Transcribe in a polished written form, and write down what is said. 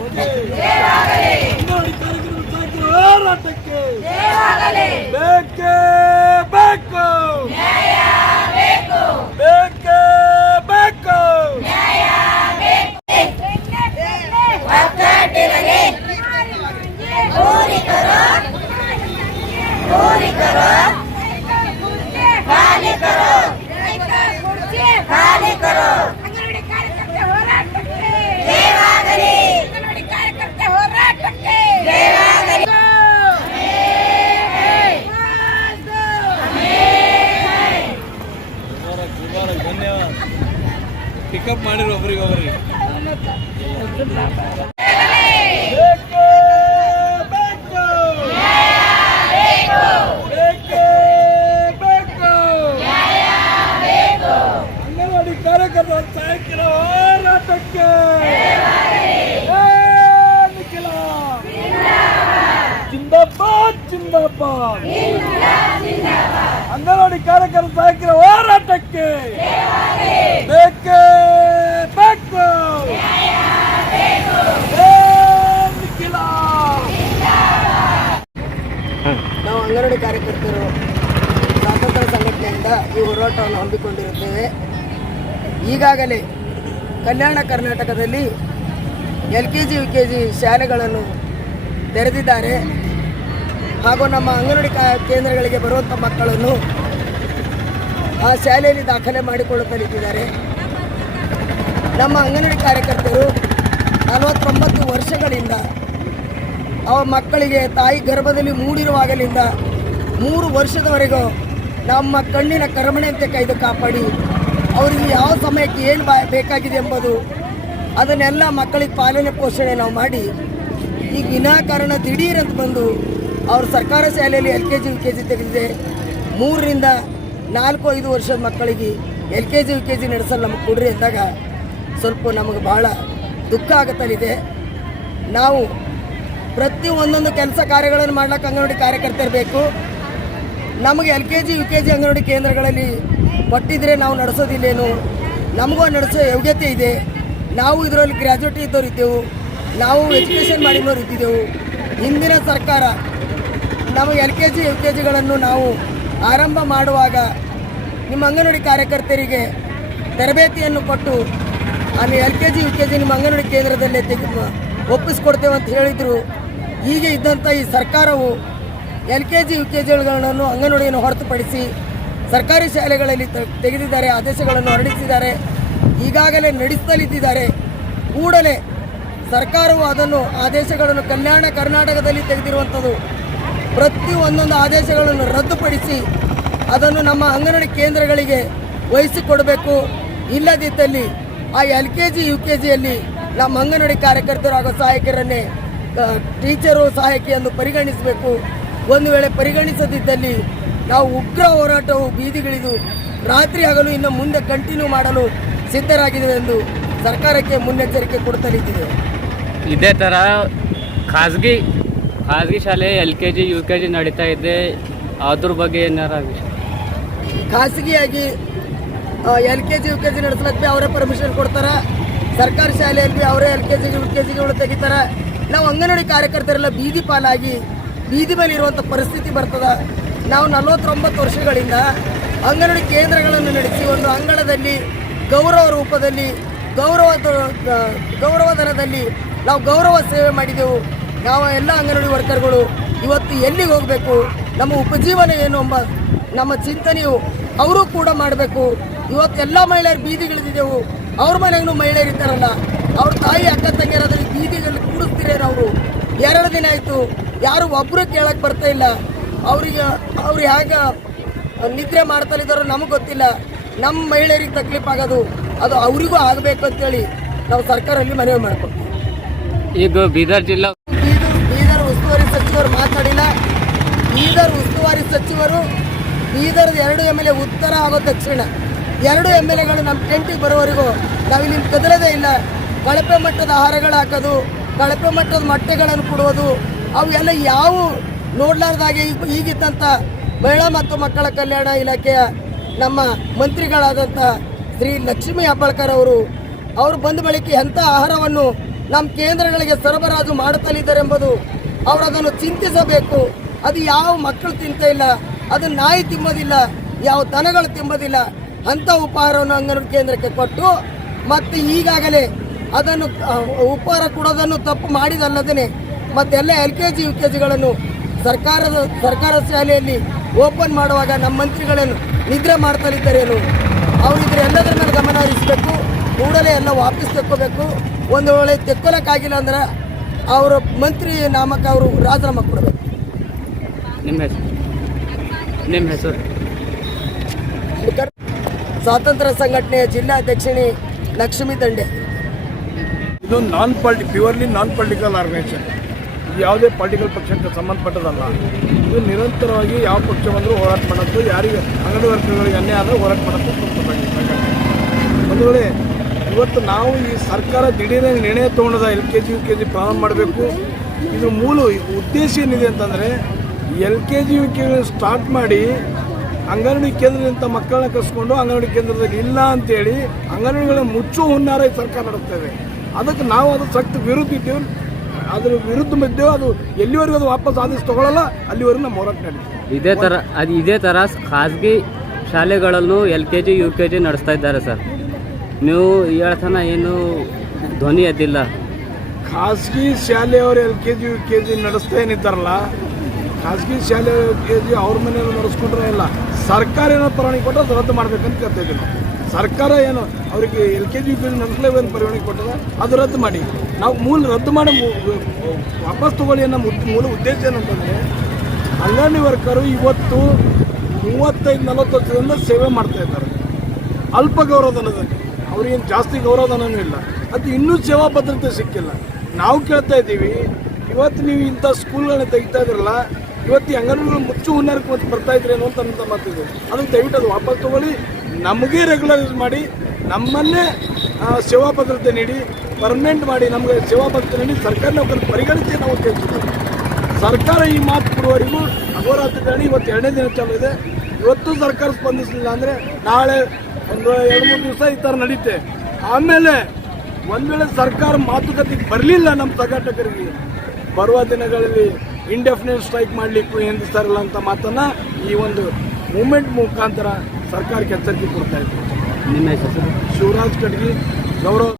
ಹೋರಾಟಕ್ಕೆ ಅಂಗನವಾಡಿ ಕಾರ್ಯಕರ್ತರ ಸಾಕಿದ ಹೋರಾಟಕ್ಕೆ ಬೇಕೇ ಬೇಕು, ಬೇಕೇ ಬೇಕು. ಧನ್ಯವಾದ. ಪಿಕಪ್ ಮಾಡಿರೋ ಒಬ್ರಿಗೊಬ್ರಿಗೆ. ಅಂಗನವಾಡಿ ಕಾರ್ಯಕರ್ತರ ಸಾಯಕಿನ ಹೋರಾಟಕ್ಕೆ ಜಿಂದಾಬಾದ್ ಜಿಂದಾಬಾದ್. ಅಂಗನವಾಡಿ ಕಾರ್ಯಕರ್ತರ ಸಾಯಕಿನ ಹೋರಾಟಕ್ಕೆ ಬೇಕೇ ಬೇಕು. ನಾವು ಅಂಗನವಾಡಿ ಕಾರ್ಯಕರ್ತರು ಸ್ವಾತಂತ್ರ್ಯ ಸಂಘಟನೆಯಿಂದ ಈ ಹೋರಾಟವನ್ನು ಹಮ್ಮಿಕೊಂಡಿರುತ್ತೇವೆ. ಈಗಾಗಲೇ ಕಲ್ಯಾಣ ಕರ್ನಾಟಕದಲ್ಲಿ LKG UKG ಶಾಲೆಗಳನ್ನು ತೆರೆದಿದ್ದಾರೆ ಹಾಗೂ ನಮ್ಮ ಅಂಗನವಾಡಿ ಕೇಂದ್ರಗಳಿಗೆ ಬರುವಂಥ ಮಕ್ಕಳನ್ನು ಆ ಶಾಲೆಯಲ್ಲಿ ದಾಖಲೆ ಮಾಡಿಕೊಳ್ಳುತ್ತಲಿದ್ದಾರೆ. ನಮ್ಮ ಅಂಗನವಾಡಿ ಕಾರ್ಯಕರ್ತರು 49 ವರ್ಷಗಳಿಂದ ಅವ ಮಕ್ಕಳಿಗೆ ತಾಯಿ ಗರ್ಭದಲ್ಲಿ ಮೂಡಿರುವಾಗಲಿಂದ 3 ವರ್ಷದವರೆಗೂ ನಮ್ಮ ಕಣ್ಣಿನ ಕರಮಣೆಯಂತೆ ಕಾಯ್ದು ಕಾಪಾಡಿ ಅವರಿಗೆ ಯಾವ ಸಮಯಕ್ಕೆ ಏನು ಬೇಕಾಗಿದೆ ಎಂಬುದು ಅದನ್ನೆಲ್ಲ ಮಕ್ಕಳಿಗೆ ಪಾಲನೆ ಪೋಷಣೆ ನಾವು ಮಾಡಿ ಈಗ ವಿನಾಕಾರಣ ದಿಢೀರಂತ ಬಂದು ಅವರು ಸರ್ಕಾರ ಶಾಲೆಯಲ್ಲಿ LKG UKG ತೆಗೆದಿದೆ. 3 ರಿಂದ 4-5 ವರ್ಷದ ಮಕ್ಕಳಿಗೆ LKG UKG ನಡೆಸಲು ನಮಗೆ ಕೊಡ್ರಿ ಅಂದಾಗ ಸ್ವಲ್ಪ ನಮಗೆ ಭಾಳ ದುಃಖ ಆಗುತ್ತಲಿದೆ. ನಾವು ಪ್ರತಿ ಒಂದೊಂದು ಕೆಲಸ ಕಾರ್ಯಗಳನ್ನು ಮಾಡ್ಲಿಕ್ಕೆ ಅಂಗನವಾಡಿ ಕಾರ್ಯಕರ್ತರು ಬೇಕು. ನಮಗೆ LKG UKG ಅಂಗನವಾಡಿ ಕೇಂದ್ರಗಳಲ್ಲಿ ಕೊಟ್ಟಿದ್ರೆ ನಾವು ನಡೆಸೋದಿಲ್ಲೇನು, ನಮಗೂ ನಡೆಸೋ ಯೋಗ್ಯತೆ ಇದೆ. ನಾವು ಇದರಲ್ಲಿ ಗ್ರ್ಯಾಜುಯೇಟ್ ಇದ್ದವ್ರು ಇದ್ದೆವು, ನಾವು ಎಜುಕೇಷನ್ ಮಾಡಿದವರು ಇದ್ದಿದ್ದೆವು. ಹಿಂದಿನ ಸರ್ಕಾರ ನಮಗೆ LKG UKGಗಳನ್ನು ನಾವು ಆರಂಭ ಮಾಡುವಾಗ ನಿಮ್ಮ ಅಂಗನವಾಡಿ ಕಾರ್ಯಕರ್ತರಿಗೆ ತರಬೇತಿಯನ್ನು ಕೊಟ್ಟು ಅಲ್ಲಿ LKG UKG ನಿಮ್ಮ ಅಂಗನವಾಡಿ ಕೇಂದ್ರದಲ್ಲೇ ಒಪ್ಪಿಸ್ಕೊಡ್ತೇವೆ ಅಂತ ಹೇಳಿದರು. ಈಗ ಇದ್ದಂಥ ಈ ಸರ್ಕಾರವು LKG UKGಗಳನ್ನು ಅಂಗನವಾಡಿಯನ್ನು ಹೊರತುಪಡಿಸಿ ಸರ್ಕಾರಿ ಶಾಲೆಗಳಲ್ಲಿ ತೆಗೆದಿದ್ದಾರೆ, ಆದೇಶಗಳನ್ನು ಹೊರಡಿಸಿದ್ದಾರೆ, ಈಗಾಗಲೇ ನಡೆಸಲಿದ್ದಾರೆ. ಕೂಡಲೇ ಸರ್ಕಾರವು ಅದನ್ನು ಆದೇಶಗಳನ್ನು ಕಲ್ಯಾಣ ಕರ್ನಾಟಕದಲ್ಲಿ ತೆಗೆದಿರುವಂಥದ್ದು ಪ್ರತಿ ಒಂದೊಂದು ಆದೇಶಗಳನ್ನು ರದ್ದುಪಡಿಸಿ ಅದನ್ನು ನಮ್ಮ ಅಂಗನವಾಡಿ ಕೇಂದ್ರಗಳಿಗೆ ವಹಿಸಿಕೊಡಬೇಕು. ಇಲ್ಲದಿದ್ದಲ್ಲಿ ಆ LKG UKGಯಲ್ಲಿ ನಮ್ಮ ಅಂಗನವಾಡಿ ಕಾರ್ಯಕರ್ತರು ಹಾಗೂ ಸಹಾಯಕರನ್ನೇ ಟೀಚರು ಸಹಾಯಕಿ ಎಂದು ಪರಿಗಣಿಸಬೇಕು. ಒಂದು ವೇಳೆ ಪರಿಗಣಿಸದಿದ್ದಲ್ಲಿ ನಾವು ಉಗ್ರ ಹೋರಾಟವು ಬೀದಿಗಿಳಿದು ರಾತ್ರಿ ಹಗಲು ಇನ್ನು ಮುಂದೆ ಕಂಟಿನ್ಯೂ ಮಾಡಲು ಸಿದ್ಧರಾಗಿದೆ ಎಂದು ಸರ್ಕಾರಕ್ಕೆ ಮುನ್ನೆಚ್ಚರಿಕೆ ಕೊಡುತ್ತಲಿದೆ. ಇದೇ ಥರ ಖಾಸಗಿ ಶಾಲೆ LKG UKG ನಡೀತಾ ಇದೆ, ಅದ್ರ ಬಗ್ಗೆ ಏನಾರ ಖಾಸಗಿಯಾಗಿ LKG UKG ನಡೆಸಲಿಕ್ಕೆ ಅವರೇ ಪರ್ಮಿಷನ್ ಕೊಡ್ತಾರೆ. ಸರ್ಕಾರಿ ಶಾಲೆಯಲ್ಲಿ ಅವರೇ LKG UKGಗಳು ತೆಗಿತಾರೆ. ನಾವು ಅಂಗನವಾಡಿ ಕಾರ್ಯಕರ್ತರೆಲ್ಲ ಬೀದಿ ಪಾಲಾಗಿ ಬೀದಿ ಮೇಲೆ ಇರುವಂಥ ಪರಿಸ್ಥಿತಿ ಬರ್ತದೆ. ನಾವು 49 ವರ್ಷಗಳಿಂದ ಅಂಗನವಾಡಿ ಕೇಂದ್ರಗಳನ್ನು ನಡೆಸಿ ಒಂದು ಅಂಗಳದಲ್ಲಿ ಗೌರವ ರೂಪದಲ್ಲಿ ಗೌರವಧನದಲ್ಲಿ ನಾವು ಗೌರವ ಸೇವೆ ಮಾಡಿದೆವು. ನಾವು ಎಲ್ಲ ಅಂಗನವಾಡಿ ವರ್ಕರ್ಗಳು ಇವತ್ತು ಎಲ್ಲಿಗೆ ಹೋಗಬೇಕು, ನಮ್ಮ ಉಪಜೀವನ ಏನು ಎಂಬ ನಮ್ಮ ಚಿಂತನೆಯು ಅವರು ಕೂಡ ಮಾಡಬೇಕು. ಇವತ್ತೆಲ್ಲ ಮಹಿಳೆಯರು ಬೀದಿಗಿಳಿದಿದ್ದೆವು. ಅವ್ರ ಮನೆಗೂ ಮಹಿಳೆಯರು ಇದ್ದಾರಲ್ಲ, ಅವ್ರ ತಾಯಿ ಅಕ್ಕ ತಂಗಿಯರಾದ್ರೆ ಬೀದಿಗಳಲ್ಲಿ ಕೂಡಿಸ್ತಿರೇನು? ಅವರು 2 ದಿನ ಆಯಿತು, ಯಾರು ಒಬ್ಬರು ಕೇಳಕ್ಕೆ ಬರ್ತಾ ಇಲ್ಲ. ಅವ್ರು ಹೇಗೆ ನಿದ್ರೆ ಮಾಡ್ತಲಿದ್ದಾರೋ ನಮಗೆ ಗೊತ್ತಿಲ್ಲ. ನಮ್ಮ ಮಹಿಳೆಯರಿಗೆ ತಕ್ಲೀಫ್ ಆಗೋದು ಅದು ಅವರಿಗೂ ಆಗಬೇಕು ಅಂತೇಳಿ ನಾವು ಸರ್ಕಾರದಲ್ಲಿ ಮನವಿ ಮಾಡ್ಕೊತೀವಿ. ಈಗ ಬೀದರ್ ಉಸ್ತುವಾರಿ ಸಚಿವರು ಮಾತಾಡಿಲ್ಲ. ಬೀದರ್ ಉಸ್ತುವಾರಿ ಸಚಿವರು ಬೀದರ್ದ 2 MLA ಉತ್ತರ ಹಾಗೂ ದಕ್ಷಿಣ 2 MLAಗಳು ನಮ್ಮ ಟೆಂಟಿಗೆ ಬರೋವರೆಗೂ ನಾವಿಲ್ಲಿ ಕದಲದೇ ಇಲ್ಲ. ಕಳಪೆ ಮಟ್ಟದ ಆಹಾರಗಳು ಹಾಕೋದು, ಕಳಪೆ ಮಟ್ಟದ ಮೊಟ್ಟೆಗಳನ್ನು ಕೊಡುವುದು, ಅವು ಎಲ್ಲ ಯಾವ ನೋಡ್ಲಾರ್ದಾಗೆ ಈಗಿದ್ದಂಥ ಮಹಿಳಾ ಮತ್ತು ಮಕ್ಕಳ ಕಲ್ಯಾಣ ಇಲಾಖೆಯ ನಮ್ಮ ಮಂತ್ರಿಗಳಾದಂಥ ಶ್ರೀ ಲಕ್ಷ್ಮೀ ಹೆಬ್ಬಾಳ್ಕರ್ ಅವರು ಬಂದ ಬಳಿಕ ಎಂಥ ಆಹಾರವನ್ನು ನಮ್ಮ ಕೇಂದ್ರಗಳಿಗೆ ಸರಬರಾಜು ಮಾಡುತ್ತಲಿದ್ದಾರೆ ಎಂಬುದು ಅವರು ಅದನ್ನು ಚಿಂತಿಸಬೇಕು. ಅದು ಯಾವ ಮಕ್ಕಳು ತಿಂತ ಇಲ್ಲ, ಅದು ನಾಯಿ ತಿಂಬೋದಿಲ್ಲ, ಯಾವ ದನಗಳು ತಿಂಬೋದಿಲ್ಲ. ಅಂಥ ಉಪಹಾರವನ್ನು ಅಂಗನವಾಡಿ ಕೇಂದ್ರಕ್ಕೆ ಕೊಟ್ಟು ಮತ್ತು ಈಗಾಗಲೇ ಅದನ್ನು ಉಪಹಾರ ಕೊಡೋದನ್ನು ತಪ್ಪು ಮಾಡಿದಲ್ಲದೇ ಮತ್ತೆಲ್ಲ LKG UKGಗಳನ್ನು ಸರ್ಕಾರ ಶಾಲೆಯಲ್ಲಿ ಓಪನ್ ಮಾಡುವಾಗ ನಮ್ಮ ಮಂತ್ರಿಗಳನ್ನು ನಿದ್ರೆ ಮಾಡ್ತಲಿದ್ದಾರೇನು? ಅವರಿದ್ರೆ ಎಲ್ಲದರ ಮೇಲೆ ಗಮನ ಹರಿಸಬೇಕು. ಕೂಡಲೇ ಎಲ್ಲ ವಾಪಸ್ ತೆಕ್ಕೋಬೇಕು. ಒಂದು ವೇಳೆ ತೆಕ್ಕೊಳಕ್ಕಾಗಿಲ್ಲ ಅಂದ್ರೆ ಅವರ ಮಂತ್ರಿ ನಾಮಕ ಅವರು ರಾಜೀನಾಮೆ ಕೊಡಬೇಕು. ನಿಮ್ಮ ಹೆಸರು? ಸ್ವಾತಂತ್ರ್ಯ ಸಂಘಟನೆಯ ಜಿಲ್ಲಾಧ್ಯಕ್ಷಿಣಿ ಲಕ್ಷ್ಮೀ ದಂಡೆ. ಇದು ಪ್ಯೂರ್ಲಿ ನಾನ್ ಪೊಲಿಟಿಕಲ್ ಆರ್ಗನೈಸೇಷನ್. ಯಾವುದೇ ಪೊಲಿಟಿಕಲ್ ಪಕ್ಷಕ್ಕೆ ಸಂಬಂಧಪಟ್ಟದಲ್ಲ. ಇದು ನಿರಂತರವಾಗಿ ಯಾವ ಪಕ್ಷ ಬಂದರೂ ಹೋರಾಟ ಮಾಡೋದು, ಯಾರಿಗೆ ಅಂಗಡಿ ವರ್ಗಗಳಿಗೆ ಅನ್ಯಾಯ ಆದರೆ ಹೋರಾಟ ಮಾಡೋದು. ಒಂದು ವೇಳೆ ಇವತ್ತು ನಾವು ಈ ಸರ್ಕಾರ ದಿಢೀರಾಗಿ ನಿರ್ಣಯ ತೊಗೊಂಡದ LKG UKG ಪ್ರಾರಂಭ ಮಾಡಬೇಕು. ಇದು ಮೂಲ ಉದ್ದೇಶ ಏನಿದೆ ಅಂತಂದರೆ LKG UKG ಸ್ಟಾರ್ಟ್ ಮಾಡಿ ಅಂಗನವಾಡಿ ಕೇಂದ್ರದಿಂದ ಮಕ್ಕಳನ್ನ ಕರ್ಸ್ಕೊಂಡು ಅಂಗನವಾಡಿ ಕೇಂದ್ರದಲ್ಲಿ ಇಲ್ಲ ಅಂತೇಳಿ ಅಂಗನವಾಡಿಗಳ ಮುಚ್ಚುವ ಹುನ್ನಾರ ಈ ಸರ್ಕಾರ ನಡೆಸ್ತೇವೆ. ಅದಕ್ಕೆ ನಾವು ಅದು ಸಕ್ತ ವಿರುದ್ಧ ಇದ್ದೇವೆ. ಅದ್ರ ವಿರುದ್ಧ ಇದ್ದೇವೆ. ಅದು ಎಲ್ಲಿವರೆಗೂ ಅದು ವಾಪಸ್ ಆದೇಶ ತಗೊಳ್ಳಲ್ಲ ಅಲ್ಲಿವರೆಗೂ ನಮ್ಮ ಹೋರಾಟ ನಡೀತೀವಿ. ಇದೇ ಥರ ಖಾಸಗಿ ಶಾಲೆಗಳಲ್ಲೂ LKG UKG ನಡೆಸ್ತಾ ಇದ್ದಾರೆ ಸರ್. ನೀವು ಹೇಳ್ತಾನ ಏನು ಧ್ವನಿ ಎದ್ದಿಲ್ಲ. ಖಾಸಗಿ ಶಾಲೆಯವರು LKG UKG ನಡೆಸ್ತಾ ಏನಿದ್ದಾರಲ್ಲ, ಖಾಸಗಿ ಶಾಲೆ LKG ಅವ್ರ ಮನೆಯಲ್ಲಿ ನಡೆಸ್ಕೊಂಡ್ರೆ ಇಲ್ಲ, ಸರ್ಕಾರ ಏನೋ ಪರವಾನಗಿ ಕೊಟ್ಟರೆ ಅದು ರದ್ದು ಮಾಡ್ಬೇಕಂತ ಕೇಳ್ತಾ ಇದ್ದೀವಿ ನಾವು. ಸರ್ಕಾರ ಏನು ಅವರಿಗೆ LKG UKG ನಡೆಸಲೇಬೇಕಂತ ಪರವಾನಗಿ ಕೊಟ್ಟರೆ ಅದು ರದ್ದು ಮಾಡಿ. ನಾವು ಮೂಲ ರದ್ದು ಮಾಡಿ ವಾಪಸ್ ತಗೊಳ್ಳಿ ಅನ್ನೋ ಮೂಲ ಉದ್ದೇಶ ಏನಂತಂದರೆ ಅಂಗನವಾಡಿ ವರ್ಕರು ಇವತ್ತು 35-40 ವರ್ಷದಿಂದ ಸೇವೆ ಮಾಡ್ತಾ ಇದ್ದಾರೆ. ಅಲ್ಪ ಗೌರವಧನದಲ್ಲಿ ಅವ್ರಿಗೇನು ಜಾಸ್ತಿ ಗೌರವಧನವೂ ಇಲ್ಲ. ಅದು ಇನ್ನೂ ಸೇವಾ ಭದ್ರತೆ ಸಿಕ್ಕಿಲ್ಲ. ನಾವು ಕೇಳ್ತಾ ಇದ್ದೀವಿ, ಇವತ್ತು ನೀವು ಇಂಥ ಸ್ಕೂಲ್ಗಳನ್ನ ತೆಗಿತಾ ಇದ್ರಲ್ಲ, ಇವತ್ತು ಈ ಅಂಗನವಾಡಿಗಳು ಮುಚ್ಚು ಹುನ್ನಾರಕ್ಕೆ ಮತ್ತೆ ಬರ್ತಾ ಇದ್ರೇನು ಅಂತ ಮಾತಿದೆ. ಅದಕ್ಕೆ ದಯವಿಟ್ಟು ಅದು ವಾಪಸ್ ತಗೊಳ್ಳಿ, ನಮಗೆ ರೆಗ್ಯುಲರೈಸ್ ಮಾಡಿ, ನಮ್ಮನ್ನೇ ಸೇವಾ ಭದ್ರತೆ ನೀಡಿ, ಪರ್ಮನೆಂಟ್ ಮಾಡಿ, ನಮಗೆ ಸೇವಾ ಭದ್ರತೆ ನೀಡಿ ಸರ್ಕಾರಿ ನೌಕರರು ಪರಿಗಣಿಸಿ ನಾವು ಕೇಳ್ತಿದ್ದೇವೆ. ಸರ್ಕಾರ ಈ ಮಾತು ಕೊಡುವವರೆಗೂ ಅಹೋರಾತ್ರಿ ಧರಣಿ ಇವತ್ತು 2ನೇ ದಿನ ಚಾಲು ಇದೆ. ಇವತ್ತು ಸರ್ಕಾರ ಸ್ಪಂದಿಸಲಿಲ್ಲ ಅಂದರೆ ನಾಳೆ ಒಂದು 2-3 ದಿವಸ ಈ ಥರ ನಡೀತೆ. ಆಮೇಲೆ ಒಂದು ವೇಳೆ ಸರ್ಕಾರ ಮಾತುಕತೆಗೆ ಬರಲಿಲ್ಲ ನಮ್ಮ ಸಂಘಟಕರಿಗೆ, ಬರುವ ದಿನಗಳಲ್ಲಿ ಇಂಡೆಫಿನೆಟ್ ಸ್ಟ್ರೈಕ್ ಮಾಡಲಿಕ್ಕೂ ಹಿಂದಿಸ್ತಾರಲ್ಲ ಅಂತ ಮಾತನ್ನು ಈ ಒಂದು ಮೂಮೆಂಟ್ ಮುಖಾಂತರ ಸರ್ಕಾರಕ್ಕೆ ಎಚ್ಚರಿಕೆ ಕೊಡ್ತಾ ಇದ್ದೀವಿ. ನಿಮ್ಮ ಹೆಸರು? ಶಿವರಾಜ್ ಕಡ್ಗಿ, ಗೌರವ.